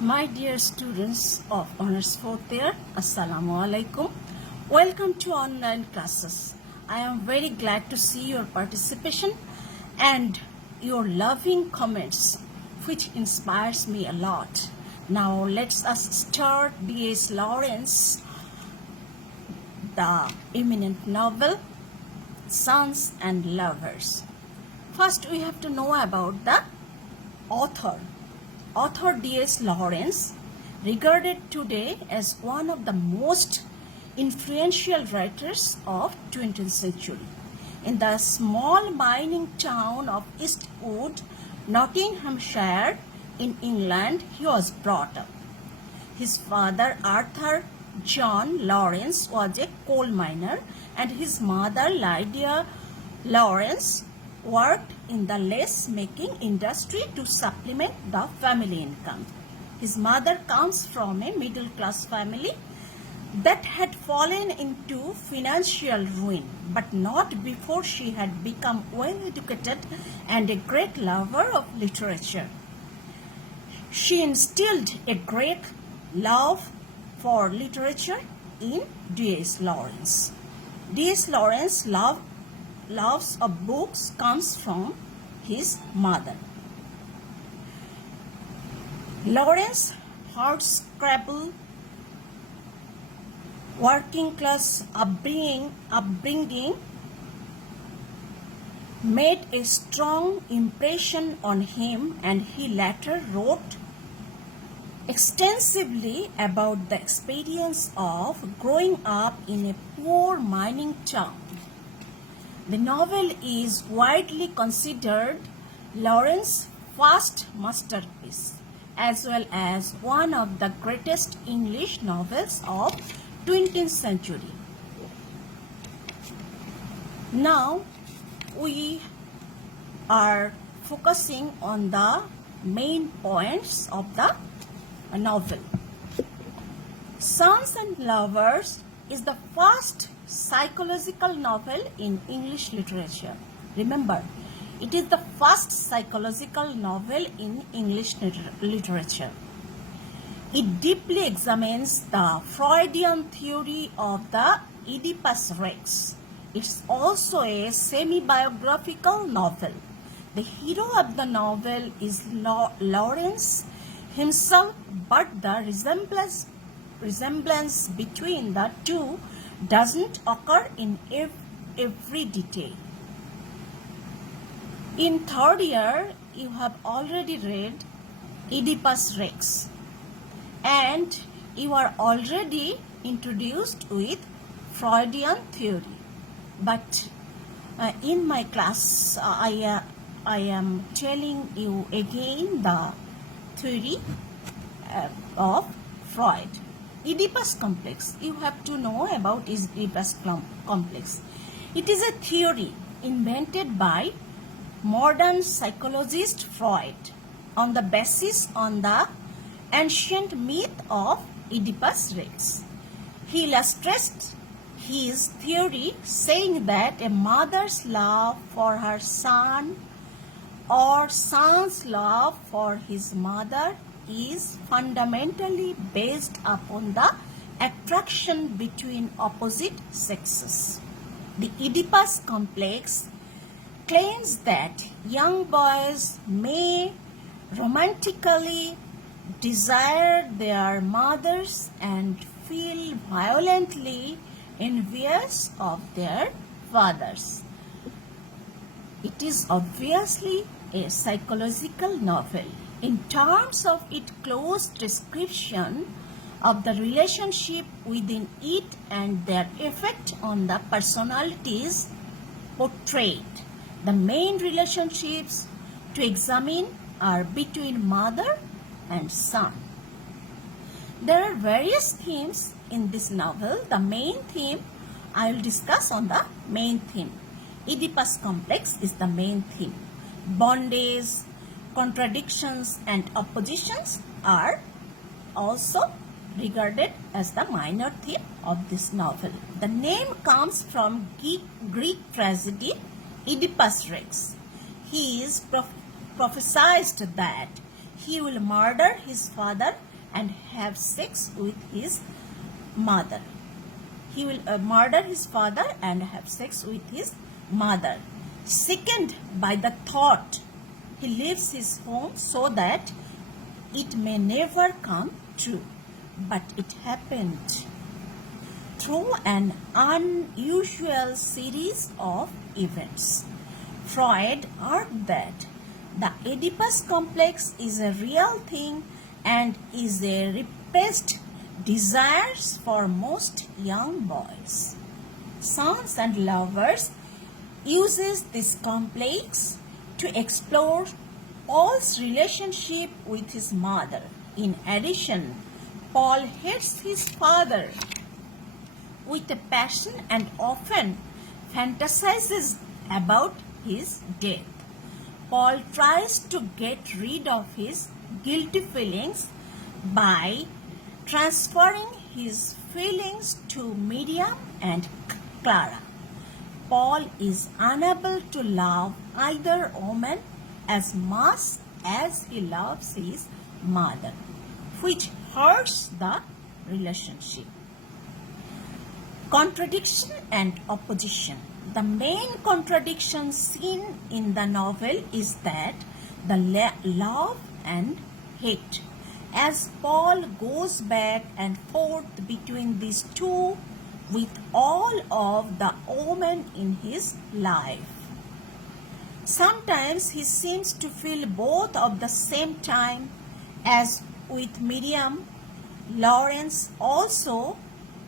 My dear students of Honors 4th year, Assalamu alaikum. Welcome to online classes. I am very glad to see your participation and your loving comments, which inspires me a lot. Now let's us start D.S. Lawrence, the eminent novel, Sons and Lovers. First, we have to know about the author. Author D.S. Lawrence, regarded today as one of the most influential writers of 20th century. In the small mining town of Eastwood, Nottinghamshire, in England, he was brought up. His father, Arthur John Lawrence, was a coal miner, and his mother, Lydia Lawrence, worked in the lace-making industry to supplement the family income. His mother comes from a middle-class family that had fallen into financial ruin, but not before she had become well-educated and a great lover of literature. She instilled a great love for literature in D.S. Lawrence. D.S. Lawrence's loves of books comes from his mother. Lawrence hardscrabble working class upbringing made a strong impression on him, and he later wrote extensively about the experience of growing up in a poor mining town. The novel is widely considered Lawrence's first masterpiece, as well as one of the greatest English novels of 20th century. Now, we are focusing on the main points of the novel. Sons and Lovers is the first psychological novel in English literature. Remember, it is the first psychological novel in English literature. It deeply examines the Freudian theory of the Oedipus Rex. It's also a semi-biographical novel. The hero of the novel is Lawrence himself, but the resemblance between the two doesn't occur in every detail. In third year, you have already read Oedipus Rex, and you are already introduced with Freudian theory. But in my class, I am telling you again the theory of Freud. Oedipus complex. You have to know about Oedipus complex. It is a theory invented by modern psychologist Freud on the basis on the ancient myth of Oedipus Rex. He illustrates his theory saying that a mother's love for her son or son's love for his mother is fundamentally based upon the attraction between opposite sexes. The Oedipus complex claims that young boys may romantically desire their mothers and feel violently envious of their fathers. It is obviously a psychological novel. In terms of its close description of the relationship within it and their effect on the personalities portrayed, the main relationships to examine are between mother and son. There are various themes in this novel. The main theme I will discuss on the main theme. Oedipus complex is the main theme. Bondage, contradictions and oppositions are also regarded as the minor theme of this novel. The name comes from Greek tragedy Oedipus Rex. He is prophesied that he will murder his father and have sex with his mother. He will murder his father and have sex with his mother. Second, by the thought, he leaves his home so that it may never come true. But it happened through an unusual series of events. Freud argued that the Oedipus complex is a real thing and is a repressed desire for most young boys. Sons and lovers uses this complex to explore Paul's relationship with his mother. In addition, Paul hates his father with a passion and often fantasizes about his death. Paul tries to get rid of his guilty feelings by transferring his feelings to Miriam and Clara. Paul is unable to love either woman as much as he loves his mother, which hurts the relationship. Contradiction and opposition. The main contradiction seen in the novel is that the love and hate. As Paul goes back and forth between these two with all of the women in his life. Sometimes he seems to feel both at the same time, as with Miriam. Lawrence also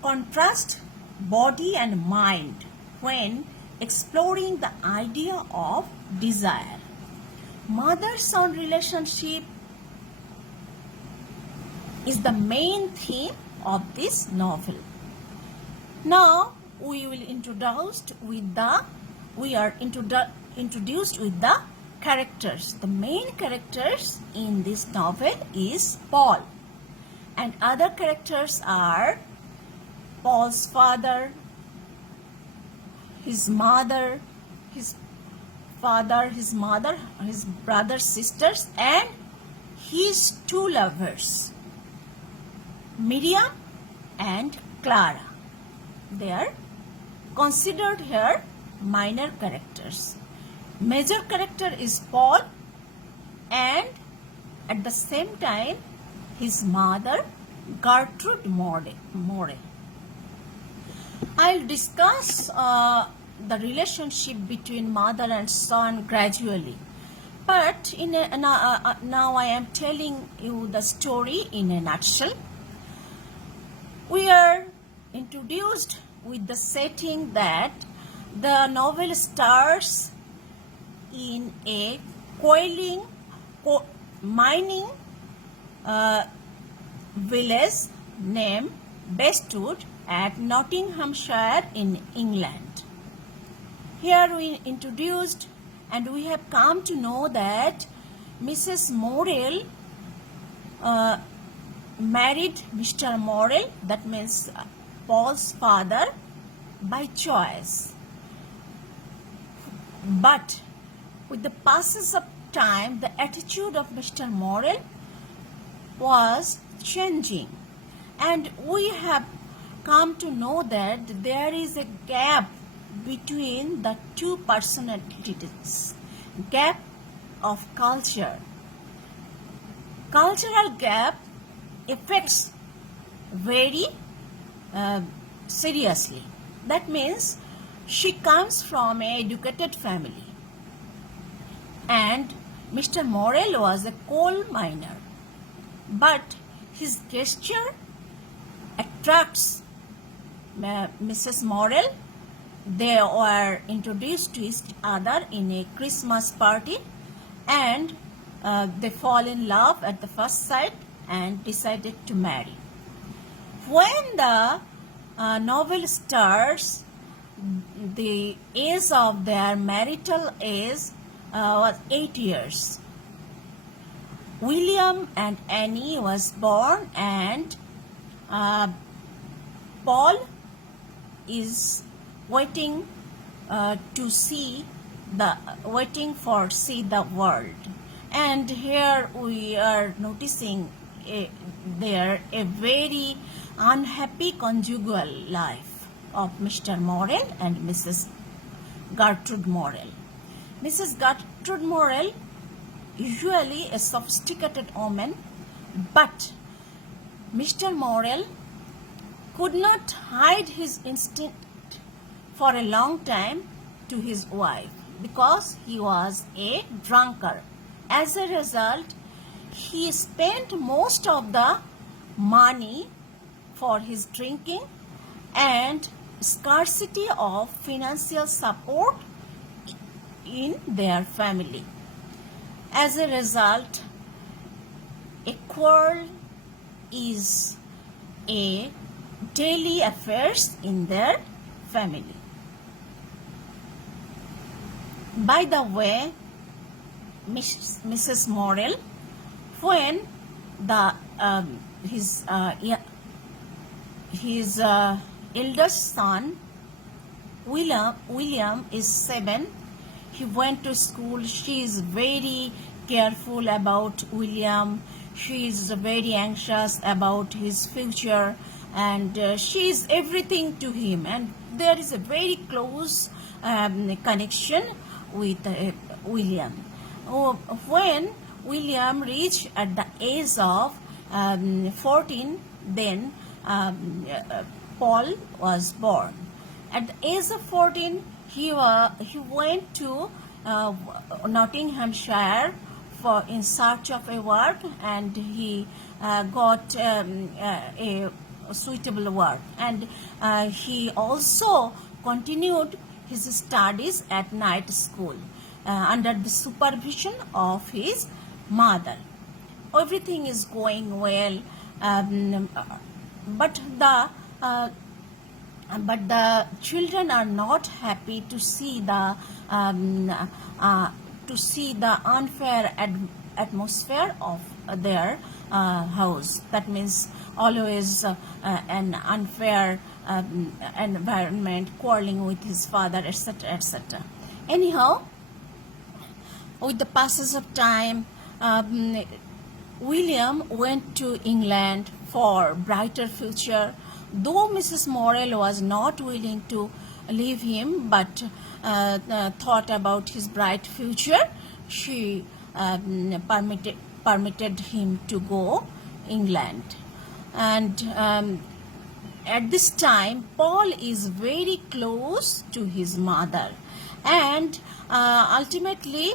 contrasts body and mind when exploring the idea of desire. Mother-son relationship is the main theme of this novel. Now we are introduced with the characters. The main characters in this novel is Paul, and other characters are Paul's father, his mother, his brothers, sisters, and his two lovers, Miriam and Clara. They are considered here minor characters. Major character is Paul, and at the same time his mother, Gertrude Morel. I'll discuss the relationship between mother and son gradually, but now I am telling you the story in a nutshell. We are introduced with the setting that the novel starts in a mining village named Bestwood at Nottinghamshire in England. Here we introduced and we have come to know that Mrs. Morel married Mr. Morel, that means Paul's father, by choice. But with the passage of time, the attitude of Mr. Morel was changing, and we have come to know that there is a gap between the two personalities, gap of culture. Cultural gap affects very seriously. That means she comes from an educated family, and Mr. Morel was a coal miner, but his gesture attracts Mrs. Morel. They were introduced to each other in a Christmas party, and they fall in love at the first sight and decided to marry. When the novel starts, the age of their marital age was 8 years. William and Annie was born, and Paul is waiting to see the world. And here we are noticing there a very unhappy conjugal life of Mr. Morel and Mrs. Gertrude Morel. Mrs. Gertrude Morel, usually a sophisticated woman, but Mr. Morel could not hide his instinct for a long time to his wife because he was a drunkard. As a result, he spent most of the money for his drinking and scarcity of financial support in their family. As a result, a quarrel is a daily affairs in their family. By the way, Mrs. Morel, when the his eldest son William is 7, he went to school. She is very careful about William. She is very anxious about his future, and she is everything to him, and there is a very close connection with William. When William reached at the age of 14, then Paul was born. At the age of 14, he went to Nottinghamshire in search of a work, and he got a suitable work, and he also continued his studies at night school under the supervision of his mother. Everything is going well, but the children are not happy to see the unfair atmosphere of their house. That means always an unfair environment, quarreling with his father, etc., etc. Anyhow, with the passage of time, William went to England for brighter future. Though Mrs. Morel was not willing to leave him, but thought about his bright future, she permitted him to go England. And at this time, Paul is very close to his mother, and ultimately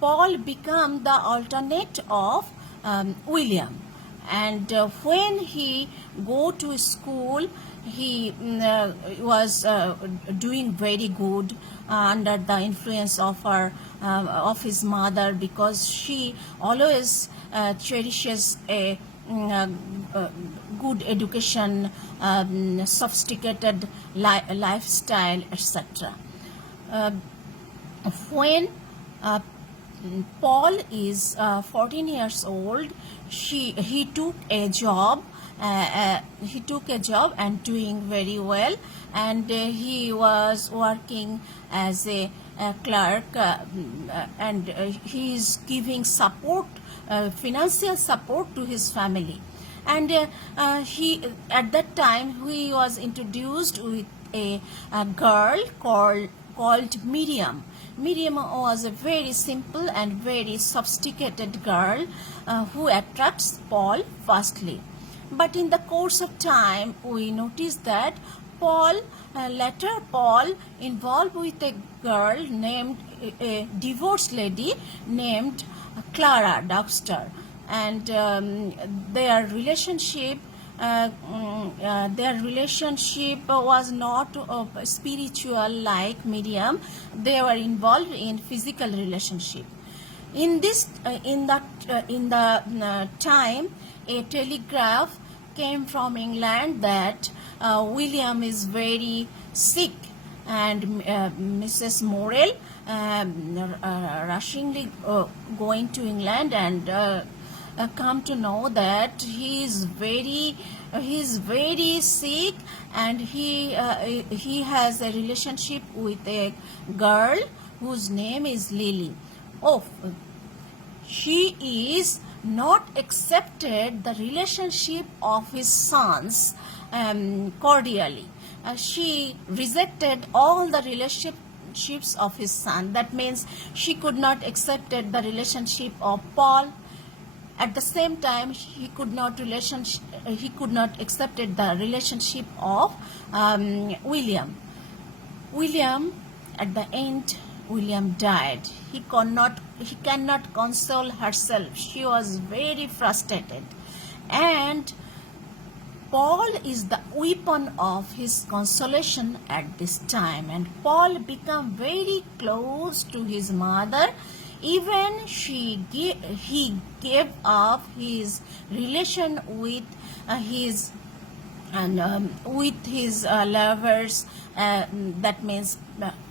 Paul became the alternate of William. And when he go to school, he was doing very good under the influence of his mother, because she always cherishes a good education, sophisticated lifestyle, etc. When Paul is 14 years old, he took a job. He took a job and doing very well, and he was working as a clerk, and he is giving support, financial support to his family. And he at that time he was introduced with a girl called Miriam. Miriam was a very simple and very sophisticated girl who attracts Paul firstly. But in the course of time, we noticed that Paul involved with a girl named, a divorced lady named Clara Dockster, and their relationship was not spiritual like Miriam. They were involved in physical relationship. In the time, a telegraph came from England that William is very sick, and Mrs. Morel rushingly going to England and come to know that he is very sick, and he has a relationship with a girl whose name is Lily. Oh, she is not accepted the relationship of his sons cordially. She rejected all the relationships of his son. That means she could not accepted the relationship of Paul. At the same time, he could not accepted the relationship of William. At the end, William died. He cannot console herself. She was very frustrated. And Paul is the weapon of his consolation at this time. And Paul became very close to his mother. Even he gave up his relation with his lovers, that means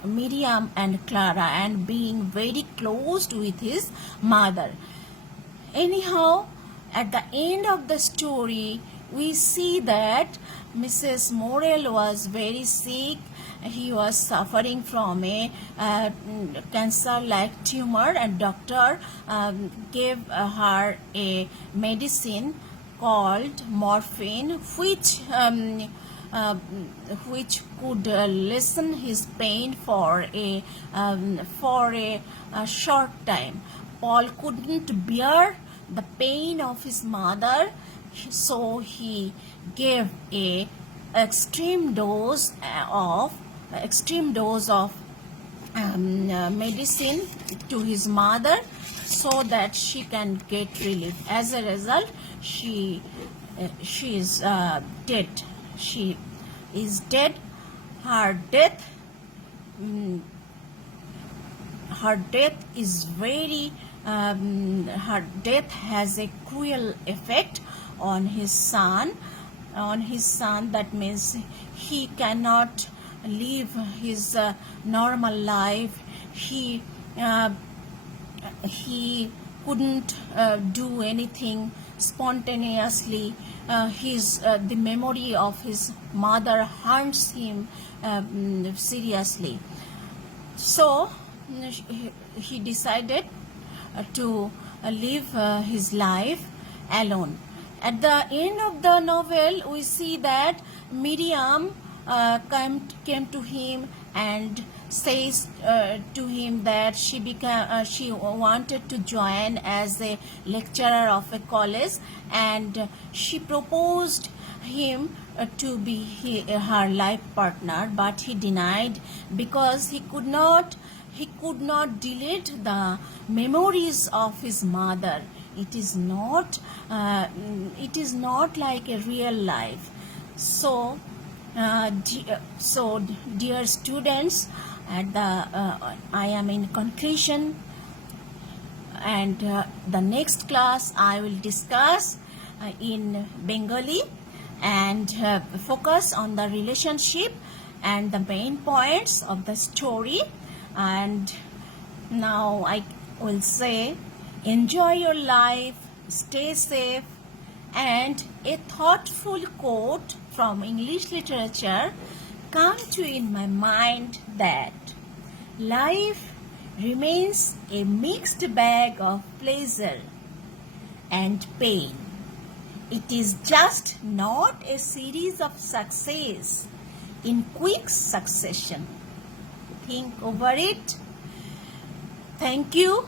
Miriam and Clara, and being very close with his mother. Anyhow, at the end of the story, we see that Mrs. Morel was very sick. He was suffering from a cancer-like tumor, and doctor gave her a medicine called morphine, which could lessen his pain for a short time. Paul couldn't bear the pain of his mother, so he gave a extreme dose of medicine to his mother so that she can get relief. As a result, she is dead. She is dead. Her death is very her death has a cruel effect on his son. That means he cannot live his normal life. He couldn't do anything spontaneously. The memory of his mother haunts him seriously. So he decided to live his life alone. At the end of the novel, we see that Miriam came to him and says to him that she wanted to join as a lecturer of a college, and she proposed him to be her life partner, but he denied because he could not delete the memories of his mother. It is not like a real life. So dear students, I am in conclusion, and the next class I will discuss in Bengali and focus on the relationship and the main points of the story. And now I will say, enjoy your life, stay safe, and a thoughtful quote from English literature come to in my mind that life remains a mixed bag of pleasure and pain. It is just not a series of success in quick succession. Think over it. Thank you.